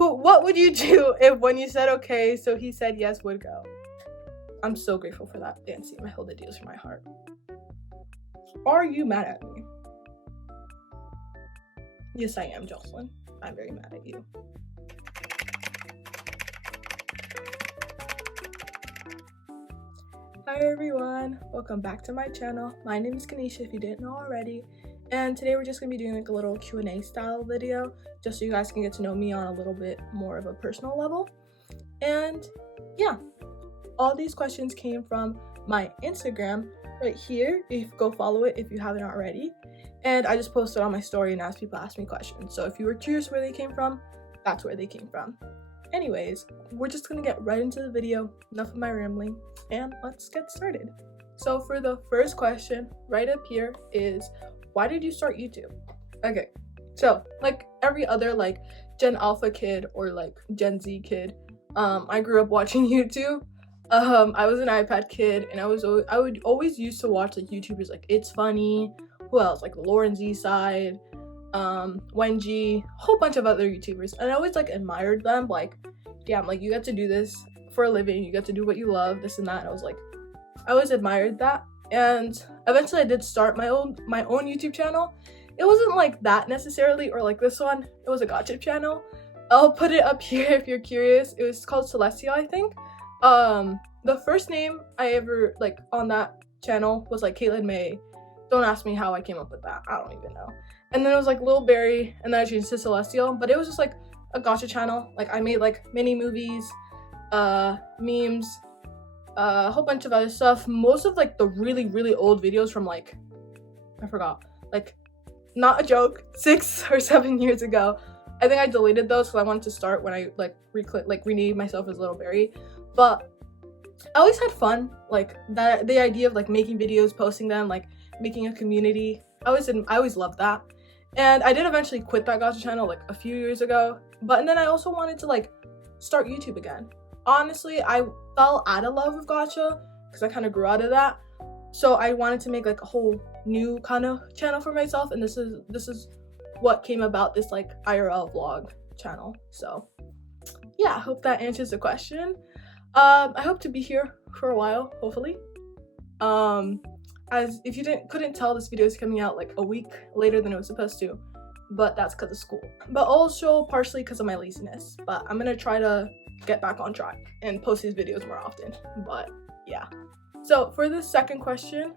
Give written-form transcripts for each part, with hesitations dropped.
What would you do if when you said okay, so he said yes, would go? I'm so grateful for that, Nancy. I hold the deals from my heart. Are you mad at me? Yes, I am, Jocelyn. I'm very mad at you. Hi everyone, welcome back to my channel. My name is Kanisha, if you didn't know already, and today we're just going to be doing like a little Q&A style video just so you guys can get to know me on a little bit more of a personal level. And yeah, all these questions came from my Instagram right here. Go follow it if you haven't already, and I just posted on my story and asked people to ask me questions, so if you were curious where they came from, that's where they came from. Anyways, we're just gonna get right into the video. Enough of my rambling, and let's get started. So for the first question right up here is, why did you start YouTube? Okay, so like every other like Gen Alpha kid or like Gen Z kid, I grew up watching YouTube. I was an iPad kid, and I would always used to watch like YouTubers like It's Funny, who else, like Lauren Z Side, Wenji, a whole bunch of other YouTubers, and I always like admired them, like damn, like you get to do this for a living, you get to do what you love, this and that. And I always admired that, and eventually I did start my own YouTube channel. It wasn't like that necessarily, or like this one, it was a gotcha channel. I'll put it up here if you're curious. It was called Celestia, I think. The first name I ever like on that channel was like Caitlin May. Don't ask me how I came up with that, I don't even know. And then it was like Lil Berry, and then I changed to Celestial, but it was just like a gotcha channel. Like I made like mini movies, memes, a whole bunch of other stuff. Most of like the really old videos from like, I forgot, like not a joke, 6 or 7 years ago. I think I deleted those because I wanted to start when I like renamed myself as Lil Berry. But I always had fun, like that, the idea of like making videos, posting them, like making a community. I always loved that. And I did eventually quit that gotcha channel like a few years ago, but then I also wanted to like start YouTube again. Honestly, I fell out of love with gotcha because I kind of grew out of that, so I wanted to make like a whole new kind of channel for myself, and this is what came about, this like IRL vlog channel. So yeah, I hope that answers the question. I hope to be here for a while, hopefully. As if you couldn't tell, this video is coming out like a week later than it was supposed to, but that's because of school, but also partially because of my laziness. But I'm gonna try to get back on track and post these videos more often. But yeah, so for the second question,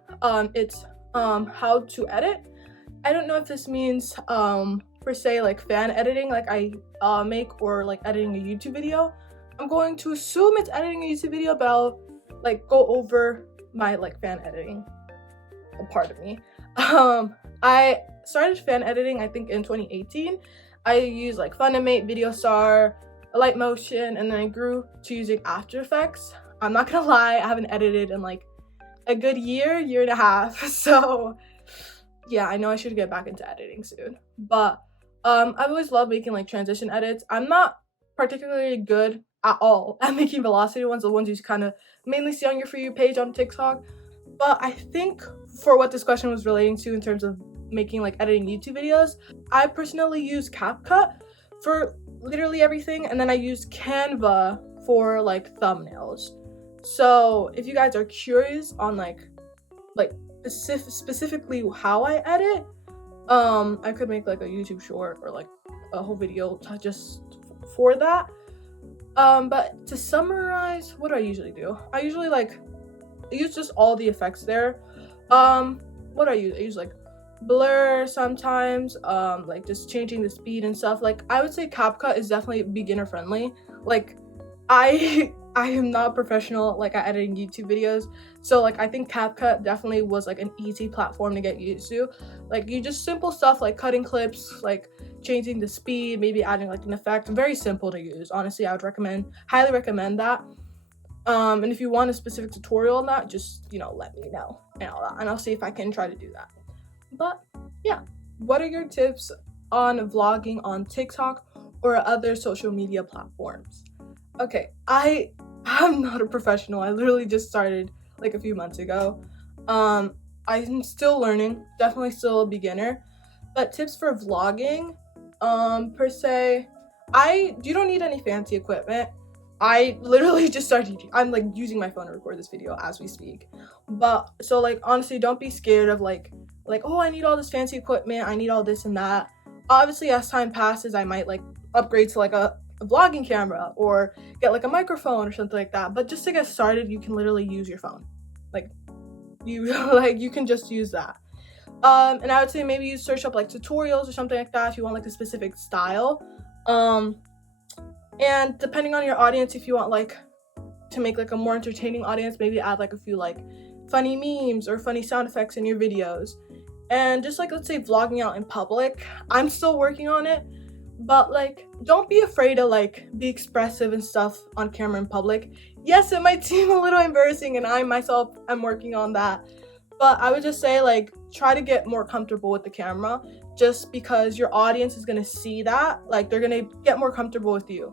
it's how to edit. I don't know if this means per se like fan editing like I make, or like editing a YouTube video. I'm going to assume it's editing a YouTube video, but I'll like go over my like fan editing part of me. I started fan editing I think in 2018. I used like Funimate, VideoStar, Light Motion, and then I grew to using After Effects. I'm not gonna lie, I haven't edited in like a good year and a half. So yeah, I know I should get back into editing soon. But I've always loved making like transition edits. I'm not particularly good at all at making velocity ones, the ones you kind of mainly see on your For You page on TikTok. But I think for what this question was relating to in terms of making like editing YouTube videos, I personally use CapCut for literally everything, and then I use Canva for like thumbnails. So if you guys are curious on like specifically how I edit, I could make like a YouTube short or like a whole video just for that. But to summarize, what do I usually do? I usually like use just all the effects there. What do I use? I use like blur sometimes, like just changing the speed and stuff. Like I would say CapCut is definitely beginner friendly. Like I am not professional like at editing YouTube videos, so like I think CapCut definitely was like an easy platform to get used to. Like you just simple stuff like cutting clips, like changing the speed, maybe adding like an effect. Very simple to use. Honestly, I would highly recommend that. And if you want a specific tutorial on that, just let me know and all that, and I'll see if I can try to do that. But yeah, what are your tips on vlogging on TikTok or other social media platforms? Okay, I'm not a professional. I literally just started like a few months ago. I'm still learning, definitely still a beginner. But tips for vlogging, per se, you don't need any fancy equipment. I literally just started, I'm like using my phone to record this video as we speak. But so like honestly, don't be scared of like, oh, I need all this fancy equipment, I need all this and that. Obviously, as time passes, I might like upgrade to like a vlogging camera or get like a microphone or something like that. But just to get started, you can literally use your phone. Like you like you can just use that. And I would say maybe you search up like tutorials or something like that if you want like a specific style. And depending on your audience, if you want like to make like a more entertaining audience, maybe add like a few like funny memes or funny sound effects in your videos. And just like, let's say vlogging out in public, I'm still working on it, but like don't be afraid to like be expressive and stuff on camera in public. Yes, it might seem a little embarrassing, and I myself am working on that, but I would just say like try to get more comfortable with the camera, just because your audience is going to see that, like they're going to get more comfortable with you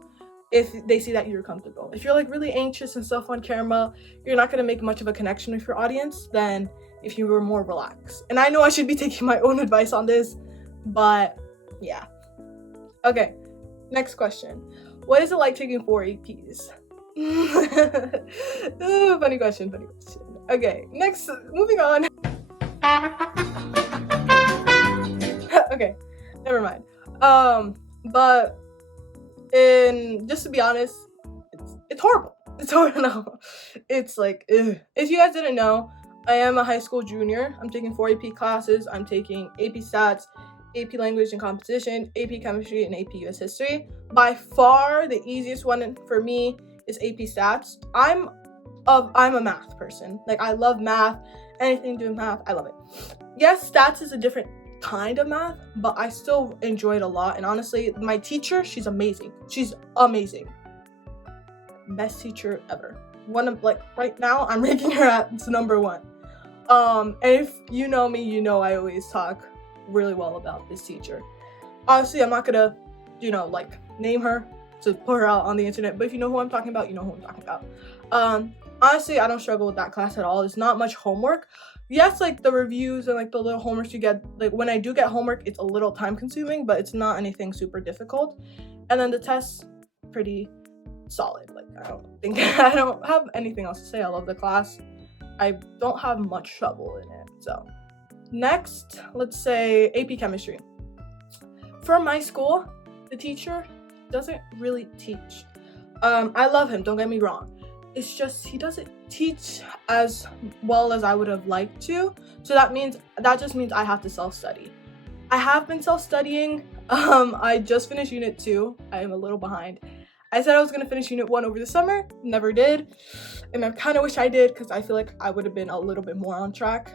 if they see that you're comfortable. If you're like really anxious and stuff on camera, you're not going to make much of a connection with your audience than if you were more relaxed. And I know I should be taking my own advice on this, but yeah. Okay, next question. What is it like taking 4 APs? Ooh, funny question. Okay, next, moving on. Okay, never mind. But just to be honest, it's horrible. It's horrible. No, it's like, ugh. If you guys didn't know, I am a high school junior. I'm taking 4 AP classes. I'm taking AP Stats, AP Language and Composition, AP Chemistry, and AP US History. By far, the easiest one for me is AP Stats. I'm a math person. Like, I love math. Anything to do with math, I love it. Yes, Stats is a different kind of math, but I still enjoy it a lot. And honestly, my teacher, she's amazing. She's amazing. Best teacher ever. One of, like, right now, I'm ranking her at number 1. And if you know me, you know I always talk really well about this teacher. Obviously, I'm not gonna, like, name her to put her out on the internet, but if you know who I'm talking about, you know who I'm talking about. Honestly, I don't struggle with that class at all. It's not much homework. Yes, like the reviews and like the little homework you get, like when I do get homework, it's a little time consuming, but it's not anything super difficult. And then the tests, pretty solid. Like, I don't have anything else to say. I love the class. I don't have much trouble in it. So next, let's say AP Chemistry. For my school, the teacher doesn't really teach. I love him, don't get me wrong. It's just he doesn't teach as well as I would have liked to. So that just means I have to self-study. I have been self-studying. I just finished Unit 2. I am a little behind. I said I was going to finish Unit 1 over the summer. Never did. And I kind of wish I did, because I feel like I would have been a little bit more on track.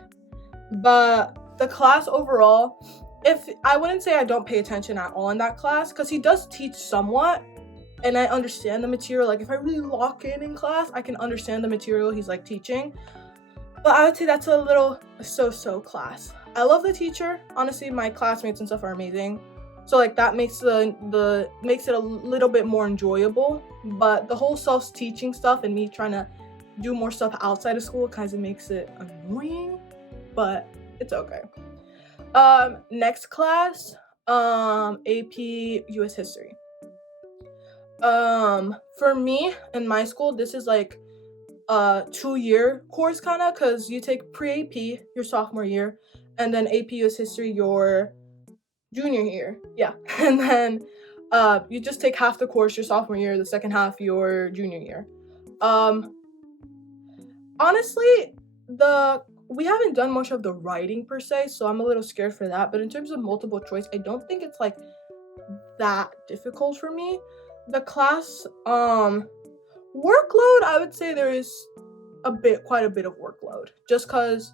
But the class overall, I wouldn't say I don't pay attention at all in that class, because he does teach somewhat. And I understand the material. Like, if I really lock in class, I can understand the material he's like teaching. But I would say that's a little so-so class. I love the teacher. Honestly, my classmates and stuff are amazing. So like that makes makes it a little bit more enjoyable. But the whole self-teaching stuff and me trying to do more stuff outside of school kind of makes it annoying. But it's okay. Next class, AP US History. For me in my school, this is like a 2-year course kind of, because you take pre-AP your sophomore year and then AP US History your junior year. Yeah. And then you just take half the course your sophomore year, the second half your junior year. Honestly, we haven't done much of the writing per se, so I'm a little scared for that. But in terms of multiple choice, I don't think it's like that difficult for me. The class workload, I would say there is quite a bit of workload, just because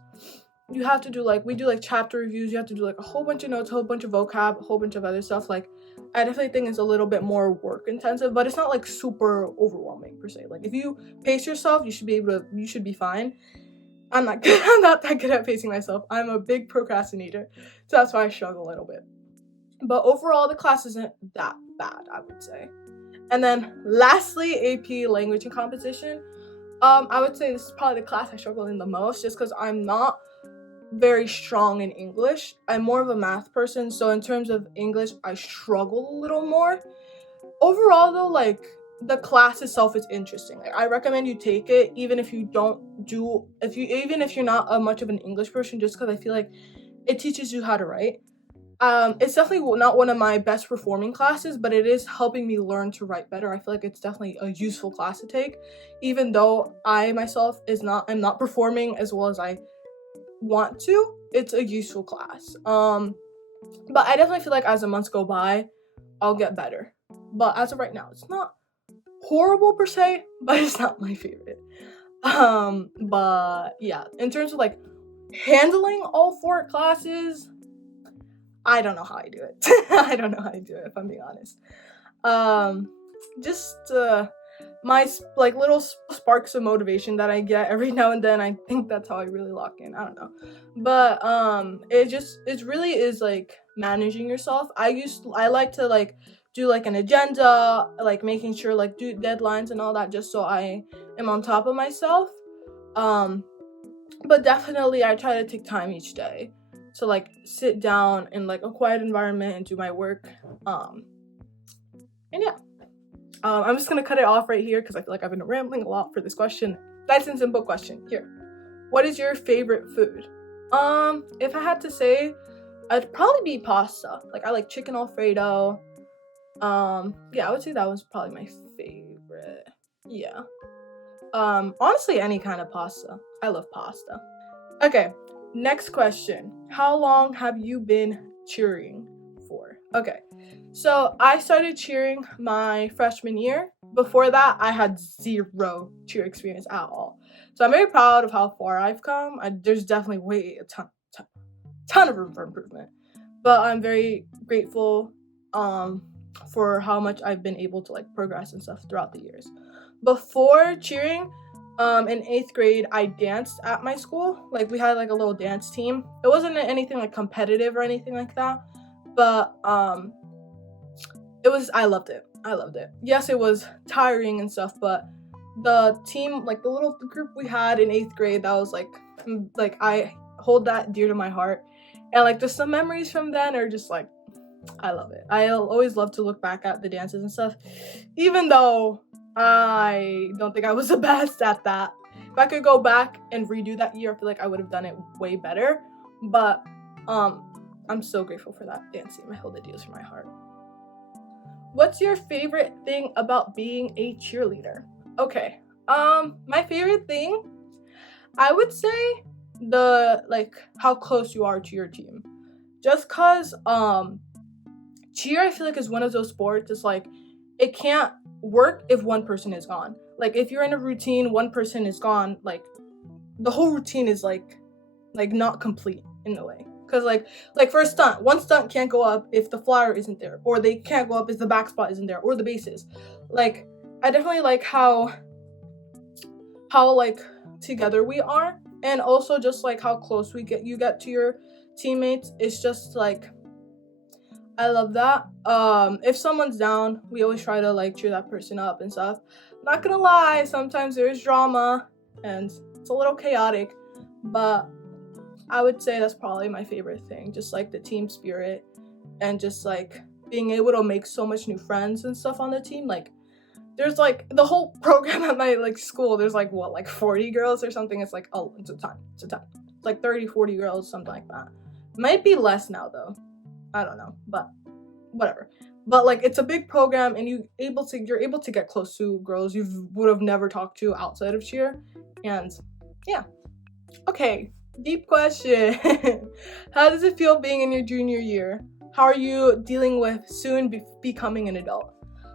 you have to do we do chapter reviews. You have to do a whole bunch of notes, a whole bunch of vocab, a whole bunch of other stuff. I definitely think it's a little bit more work intensive, but it's not super overwhelming per se. If you pace yourself, you should be fine. I'm not that good at pacing myself. I'm a big procrastinator, so that's why I struggle a little bit. But overall, the class isn't that bad, I would say. And then lastly, AP Language and Composition. I would say this is probably the class I struggle in the most, just because I'm not very strong in English. I'm more of a math person, so in terms of English, I struggle a little more. overall though, like the class itself is interesting. Like I recommend you take it even if you don't do even if you're not a much of an English person, just because I feel like it teaches you how to write. It's definitely not one of my best performing classes, but it is helping me learn to write better. I feel like it's definitely a useful class to take, even though I myself am not performing as well as I want to. It's a useful class. But I definitely feel like as the months go by, I'll get better. But as of right now, it's not horrible per se, but it's not my favorite. But yeah, in terms of like handling all 4 classes, I don't know how I do it. I don't know how I do it, if I'm being honest. Just my like little sparks of motivation that I get every now and then, I think that's how I really lock in. I don't know, but it really is like managing yourself. I like to like do like an agenda, like making sure like do deadlines and all that, just so I am on top of myself. But definitely I try to take time each day to like sit down in like a quiet environment and do my work. And yeah, I'm just gonna cut it off right here because I feel like I've been rambling a lot for this question. Nice and simple question. Here, what is your favorite food? If I had to say, I'd probably be pasta. Like I like chicken Alfredo. Yeah, I would say that was probably my favorite. Yeah. Honestly, any kind of pasta. I love pasta. Okay, next question. How long have you been cheering for? Okay, so I started cheering my freshman year. Before that, I had 0 cheer experience at all. So I'm very proud of how far I've come. There's definitely a ton of room for improvement. But I'm very grateful for how much I've been able to like progress and stuff throughout the years. Before cheering, in 8th grade, I danced at my school. Like we had like a little dance team. It wasn't anything like competitive or anything like that, but I loved it. Yes, it was tiring and stuff, but the team, like the little group we had in 8th grade, that was like I hold that dear to my heart. And like just some memories from then are just like, I love it. I'll always love to look back at the dances and stuff, even though I don't think I was the best at that. If I could go back and redo that year, I feel like I would have done it way better. But I'm so grateful for that dance team. I hold it dear to my heart. What's your favorite thing about being a cheerleader? Okay. My favorite thing, I would say how close you are to your team. Just cause cheer, I feel like, is one of those sports. It's like it can't work if one person is gone. Like if you're in a routine, one person is gone, like the whole routine is like not complete in a way. Cause like for a stunt, one stunt can't go up if the flyer isn't there, or they can't go up if the back spot isn't there, or the bases. Like I definitely like how like together we are, and also just like how close you get to your teammates. It's just like I love that. If someone's down, we always try to like cheer that person up and stuff. Not gonna lie, sometimes there's drama and it's a little chaotic, but I would say that's probably my favorite thing. Just like the team spirit and just like being able to make so much new friends and stuff on the team. Like there's like the whole program at my like school, there's like 40 girls or something. It's like, oh, it's a ton. It's like 30, 40 girls, something like that. Might be less now though. I don't know, but whatever. But like it's a big program, and you're able to get close to girls you would have never talked to outside of cheer. And yeah. Okay, deep question. How does it feel being in your junior year? How are you dealing with soon becoming an adult?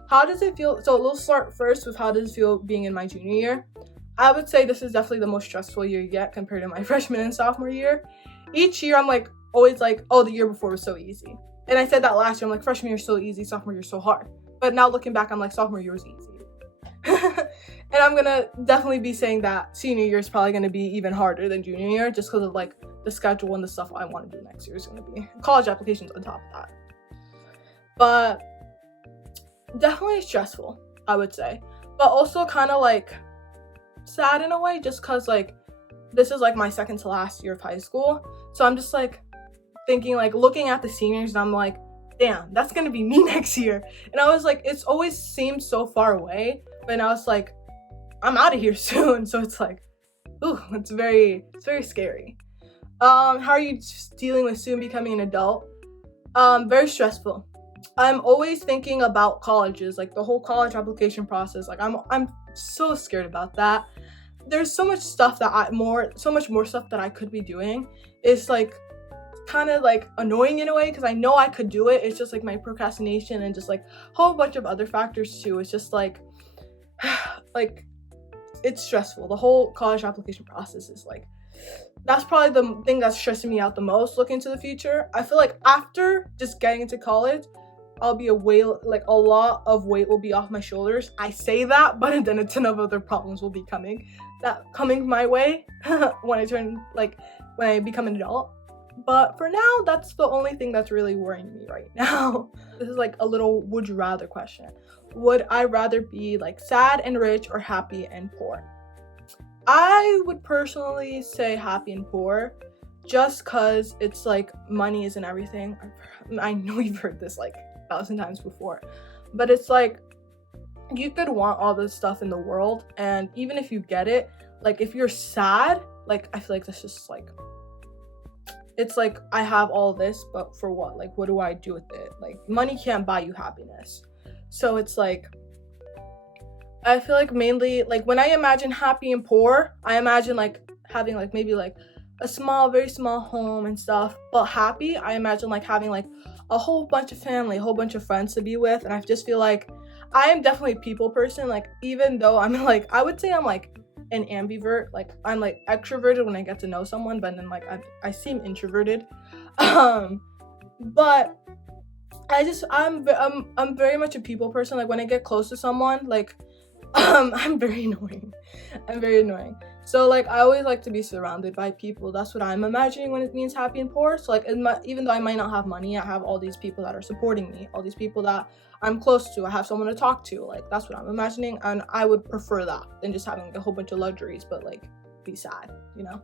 How does it feel? So let's start first with how does it feel being in my junior year? I would say this is definitely the most stressful year yet compared to my freshman and sophomore year. Each year I'm like always like, oh, the year before was so easy. And I said that last year, I'm like, freshman year so easy, sophomore year so hard. But now looking back, I'm like, sophomore year was easy. And I'm gonna definitely be saying that senior year is probably gonna be even harder than junior year, just because of like the schedule and the stuff I want to do next year is gonna be college applications on top of that. But definitely stressful, I would say. But also kind of like sad in a way, just because like this is like my second to last year of high school. So I'm just like thinking, like looking at the seniors, and I'm like, damn, that's gonna be me next year. And I was like, it's always seemed so far away, but now it's like, I'm out of here soon. So it's like, ooh, it's very scary. How are you dealing with soon becoming an adult? Very stressful. I'm always thinking about colleges, like the whole college application process. Like I'm so scared about that. There's so much stuff so much more stuff that I could be doing. It's like kind of like annoying in a way because I know I could do it. It's just like my procrastination and just like a whole bunch of other factors too. It's just like like it's stressful. The whole college application process is like, that's probably the thing that's stressing me out the most looking to the future. I feel like after just getting into college, I'll be a lot of weight will be off my shoulders. I say that, but then a ton of other problems will be coming my way when I become an adult. But for now, that's the only thing that's really worrying me right now. This is like a little would you rather question. Would I rather be like sad and rich or happy and poor? I would personally say happy and poor, just cause it's like money isn't everything. I know you've heard this like 1,000 times before, but it's like you could want all this stuff in the world, and even if you get it, like if you're sad, like I feel like that's just like, it's like I have all this, but for what? Like what do I do with it? Like money can't buy you happiness. So it's like, I feel like mainly like when I imagine happy and poor, I imagine like having like maybe like a very small home and stuff. But happy, I imagine like having like a whole bunch of family, a whole bunch of friends to be with. And I just feel like I am definitely a people person. Like even though I'm like, I would say I'm like an ambivert. Like I'm like extroverted when I get to know someone, but then like I seem introverted. But I'm very much a people person. Like when I get close to someone, like I'm very annoying. So like I always like to be surrounded by people. That's what I'm imagining when it means happy and poor. So like even though I might not have money, I have all these people that are supporting me, all these people that I'm close to. I have someone to talk to. Like that's what I'm imagining, and I would prefer that than just having a whole bunch of luxuries but like be sad, you know?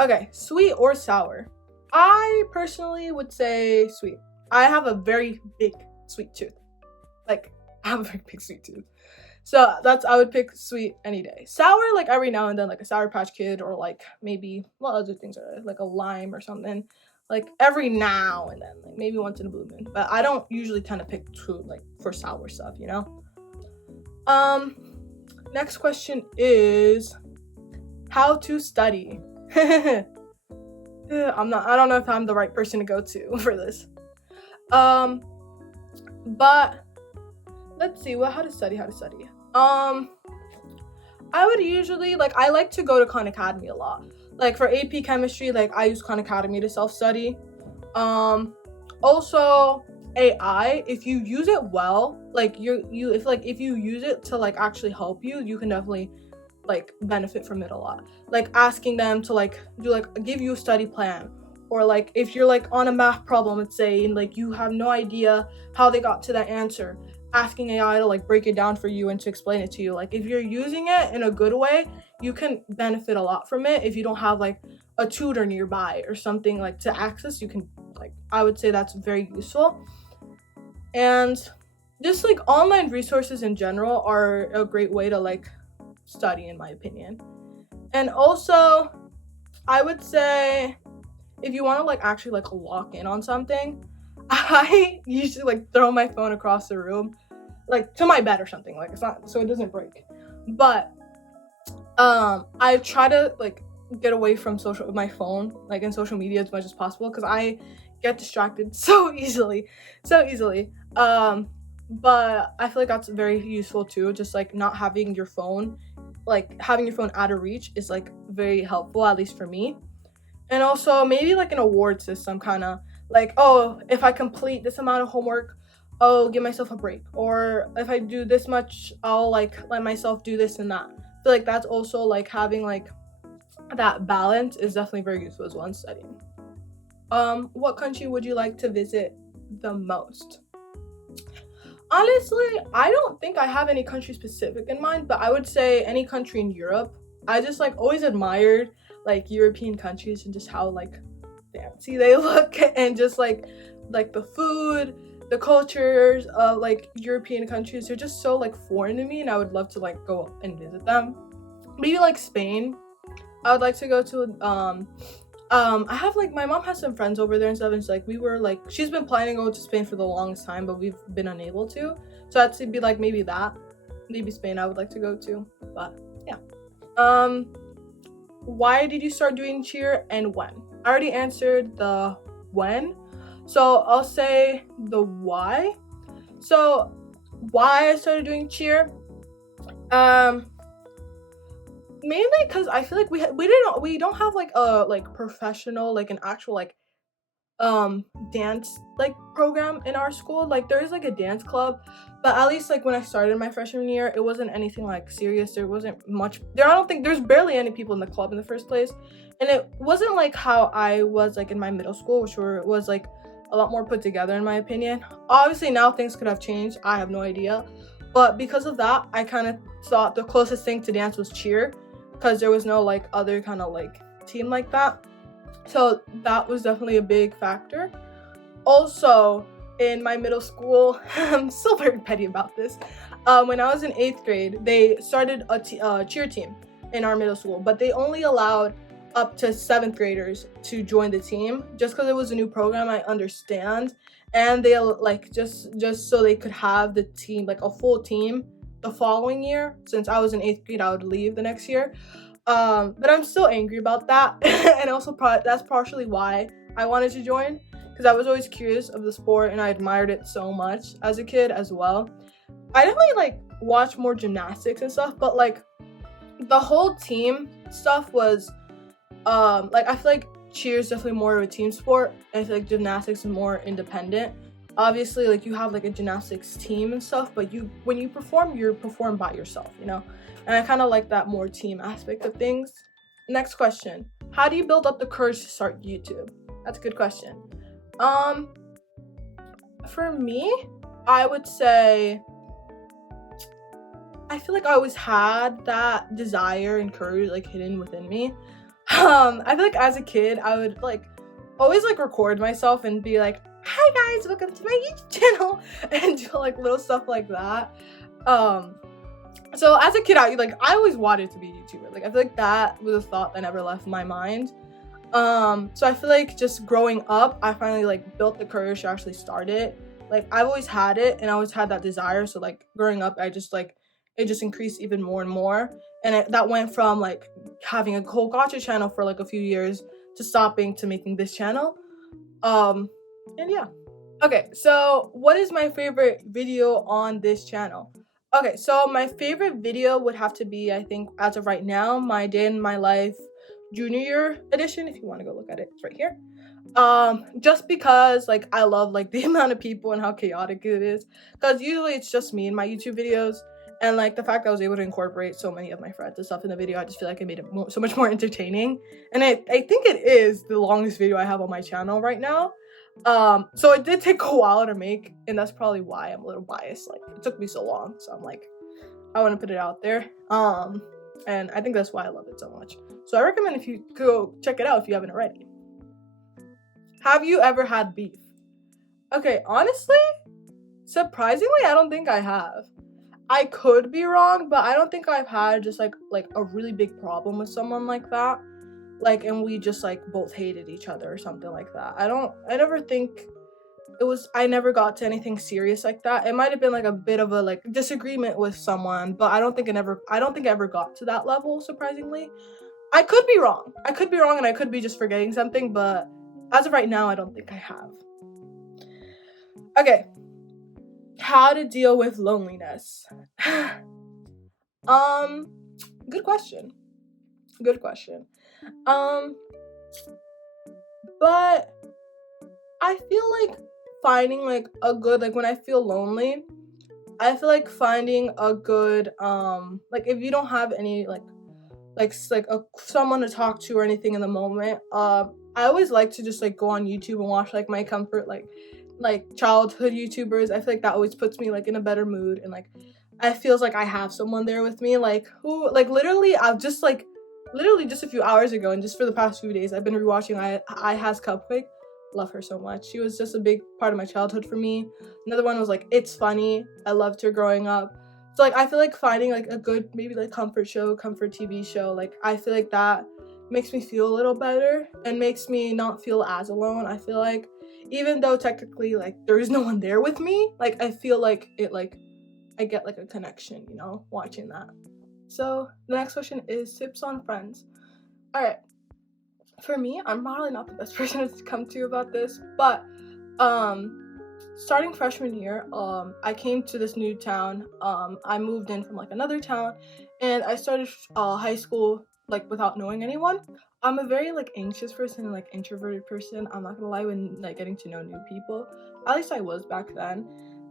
Okay, sweet or sour? I personally would say sweet. I have a very big sweet tooth. Like I have a very big sweet tooth. So I would pick sweet any day. Sour, like every now and then, like a Sour Patch Kid, or like maybe what other things are there? Like a lime or something. Like every now and then, like maybe once in a blue moon. But I don't usually tend to pick food like for sour stuff, you know? Next question is how to study. I don't know if I'm the right person to go to for this. But let's see, how to study. I would usually, like, I like to go to Khan Academy a lot. Like, for AP Chemistry, like, I use Khan Academy to self-study. Also, AI, if you use it well, like, if you use it to, like, actually help you, you can definitely, like, benefit from it a lot. Like, asking them to, like, give you a study plan. Or, like, if you're, like, on a math problem, let's say, and, like, you have no idea how they got to that answer, asking AI to like break it down for you and to explain it to you. Like if you're using it in a good way, you can benefit a lot from it. If you don't have like a tutor nearby or something like to access, you can like, I would say that's very useful. And just like online resources in general are a great way to like study, in my opinion. And also I would say if you want to like actually like lock in on something, I usually like throw my phone across the room, like to my bed or something, like it's not so it doesn't break. But I try to like get away from my phone, like in social media as much as possible, because I get distracted so easily. But I feel like that's very useful too. Just like not having your phone, like having your phone out of reach is like very helpful, at least for me. And also maybe like an award system, kind of like, oh, if I complete this amount of homework, I'll give myself a break. Or if I do this much, I'll like let myself do this and that. I feel like that's also like having like that balance is definitely very useful as well in studying. What country would you like to visit the most? Honestly, I don't think I have any country specific in mind, but I would say any country in Europe. I just like always admired like European countries and just how like fancy they look, and just like the food, the cultures of like European countries, they're just so like foreign to me, and I would love to like go and visit them. Maybe like Spain. I would like to go to I have like my mom has some friends over there and stuff, and it's like she's been planning to go to Spain for the longest time, but we've been unable to. So I'd say be like maybe Spain I would like to go to. But yeah. Why did you start doing cheer and when? I already answered the when, so I'll say the why. So why I started doing cheer, mainly because I feel like we don't have like a like professional, like an actual like dance like program in our school. Like there is like a dance club, but at least like when I started my freshman year, it wasn't anything like serious. There wasn't much there. I don't think there's barely any people in the club in the first place, and it wasn't like how I was like in my middle school, which was like a lot more put together in my opinion. Obviously now things could have changed, I have no idea, but because of that I kind of thought the closest thing to dance was cheer, because there was no like other kind of like team like that. So that was definitely a big factor. Also, in my middle school, I'm still very petty about this. When I was in 8th grade, they started a cheer team in our middle school, but they only allowed up to 7th graders to join the team, just because it was a new program, I understand. And they like just so they could have the team, like a full team the following year. Since I was in 8th grade, I would leave the next year. But I'm still angry about that. And also that's partially why I wanted to join, because I was always curious of the sport and I admired it so much as a kid as well. I definitely like watch more gymnastics and stuff, but like the whole team stuff was like I feel like cheer is definitely more of a team sport. I feel like gymnastics is more independent. Obviously like you have like a gymnastics team and stuff, but when you perform by yourself, you know. And I kind of like that more team aspect of things. Next question. How do you build up the courage to start YouTube? That's a good question. For me, I would say I feel like I always had that desire and courage like hidden within me. I feel like as a kid, I would like always like record myself and be like, "Hi guys, welcome to my YouTube channel," and do like little stuff like that. So as a kid, I always wanted to be a YouTuber. Like I feel like that was a thought that never left my mind. So I feel like just growing up, I finally like built the courage to actually start it. Like I've always had it and I always had that desire. So like growing up, it just increased even more and more. And that went from like having a whole gotcha channel for like a few years to stopping to making this channel. And yeah. Okay, so what is my favorite video on this channel? Okay, so my favorite video would have to be, I think, as of right now, my Day in My Life Junior Year edition. If you want to go look at it, it's right here. Just because like I love like the amount of people and how chaotic it is. Because usually it's just me in my YouTube videos, and like the fact that I was able to incorporate so many of my friends and stuff in the video, I just feel like it made it so much more entertaining. And I think it is the longest video I have on my channel right now. So it did take a while to make, and that's probably why I'm a little biased. Like it took me so long, so I'm like, I want to put it out there. And I think that's why I love it so much. So I recommend if you go check it out if you haven't already. Have you ever had beef? Okay, honestly, surprisingly, I don't think I have. I could be wrong, but I don't think I've had just like a really big problem with someone like that. Like, and we just like both hated each other or something like that. I never think I never got to anything serious like that. It might have been like a bit of a like disagreement with someone, but I don't think I ever got to that level, surprisingly. I could be wrong, and I could be just forgetting something, but as of right now, I don't think I have. Okay. How to deal with loneliness. Good question. But I feel like finding like a good, like when I feel lonely, I feel like finding a good like if you don't have any someone to talk to or anything in the moment, I always like to just like go on YouTube and watch like my comfort like childhood YouTubers. I feel like that always puts me like in a better mood, and like I feels like I have someone there with me, like who like literally just a few hours ago and just for the past few days I've been rewatching I Has Cupcake. love her so much. She was just a big part of my childhood for me. Another one was like It's Funny. I loved her growing up. So like I feel like finding like a good maybe like comfort TV show, like I feel like that makes me feel a little better and makes me not feel as alone. I feel like even though technically like there is no one there with me, like I feel like it like I get like a connection, you know, watching that. So the next question is tips on friends. All right, for me, I'm probably not the best person to come to about this, but starting freshman year, I came to this new town. I moved in from like another town, and I started high school like without knowing anyone. I'm a very like anxious person and like introverted person. I'm not gonna lie, when like getting to know new people. At least I was back then.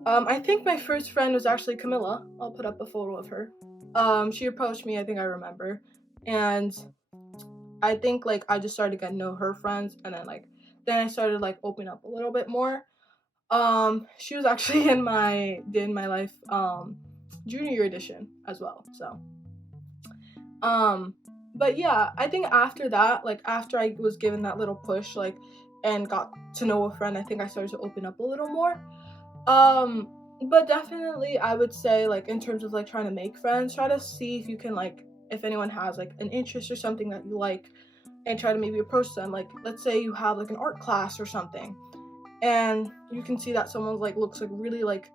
I think my first friend was actually Camilla. I'll put up a photo of her. She approached me, I think I remember, and I think like I just started getting to know her friends, and then I started like opening up a little bit more. She was actually in my Day in My Life junior year edition as well. So but yeah, I think after that, like after I was given that little push, like, and got to know a friend, I think I started to open up a little more. But definitely I would say, like, in terms of like trying to make friends, try to see if you can like, if anyone has like an interest or something that you like, and try to maybe approach them. Like, let's say you have like an art class or something, and you can see that someone like looks like really like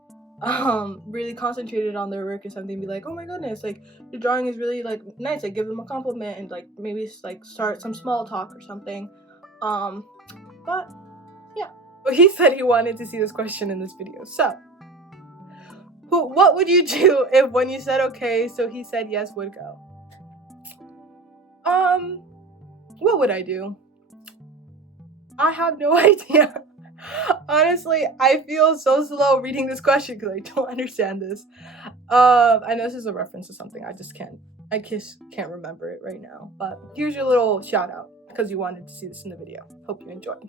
really concentrated on their work or something, be like, oh my goodness, like your drawing is really like nice, like give them a compliment, and like maybe like start some small talk or something. But yeah, but he said he wanted to see this question in this video. So what would you do if when you said okay, so he said yes, would go? What would I do? I have no idea. Honestly, I feel so slow reading this question because I don't understand this. I know this is a reference to something. I just can't remember it right now. But here's your little shout out because you wanted to see this in the video. Hope you enjoyed.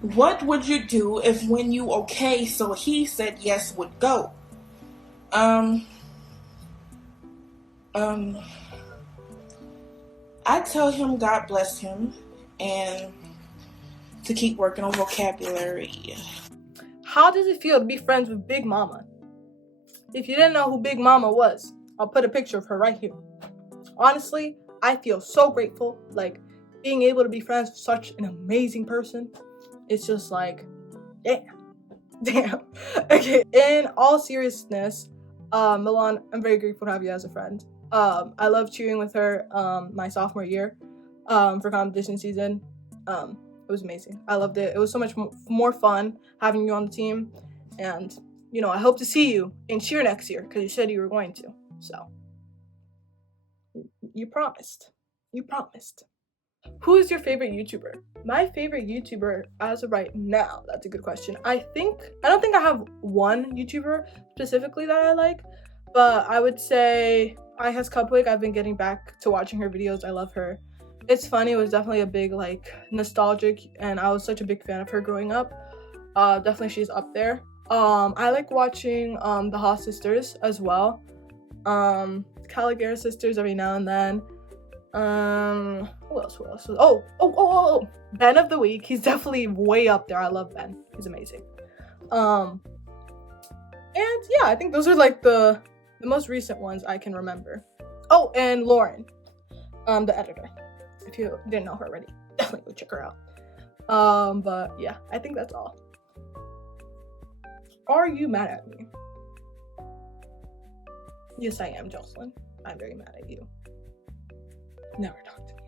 What would you do if when you okay, so he said yes, would go? I tell him God bless him and to keep working on vocabulary. How does it feel to be friends with Big Mama? If you didn't know who Big Mama was, I'll put a picture of her right here. Honestly, I feel so grateful, like being able to be friends with such an amazing person. It's just like, damn. Okay, in all seriousness, Milan, I'm very grateful to have you as a friend. I love cheering with her my sophomore year for competition season. It was amazing. I loved it. It was so much more fun having you on the team. And, you know, I hope to see you in cheer next year because you said you were going to. So, you promised. You promised. Who is your favorite YouTuber? My favorite YouTuber as of right now, that's a good question. I don't think I have one YouTuber specifically that I like, but I would say iHas Cupwig. I've been getting back to watching her videos. I love her. It's Funny. It was definitely a big like nostalgic, and I was such a big fan of her growing up. Definitely she's up there. I like watching the Haas sisters as well. Caligari sisters every now and then. Who else? Oh, Ben of the week. He's definitely way up there. I love Ben. He's amazing. And yeah, I think those are like the most recent ones I can remember. Oh, and Lauren, the editor. If you didn't know her already, definitely go check her out. But yeah, I think that's all. Are you mad at me? Yes, I am, Jocelyn. I'm very mad at you. Never talk to me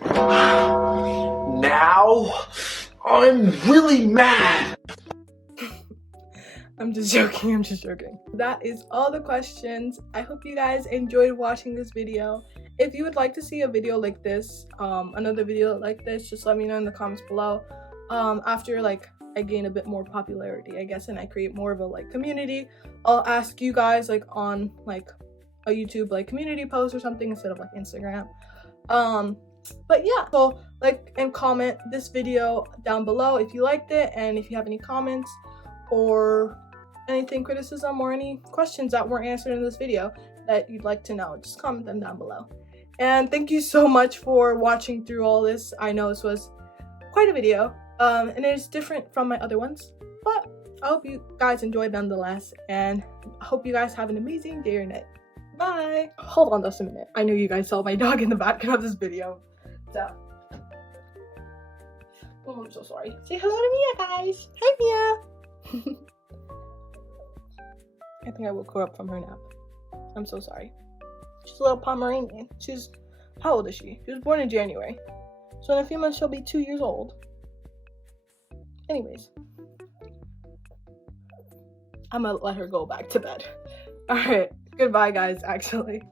again. Now, I'm really mad. I'm just joking. That is all the questions. I hope you guys enjoyed watching this video. If you would like to see a video like this, another video like this, just let me know in the comments below. After like I gain a bit more popularity, I guess, and I create more of a like community, I'll ask you guys like on like a YouTube like community post or something instead of like Instagram. But yeah, so like and comment this video down below if you liked it, and if you have any comments or anything, criticism or any questions that weren't answered in this video that you'd like to know, just comment them down below. And thank you so much for watching through all this. I know this was quite a video, and it is different from my other ones, but I hope you guys enjoyed nonetheless, and I hope you guys have an amazing day or night. Bye! Hold on just a minute. I know you guys saw my dog in the background of this video. So, oh, I'm so sorry. Say hello to Mia, guys! Hi, Mia! I think I woke her up from her nap. I'm so sorry. She's a little Pomeranian. How old is she? She was born in January. So in a few months she'll be 2 years old. Anyways. I'm gonna let her go back to bed. Alright. Goodbye, guys, actually.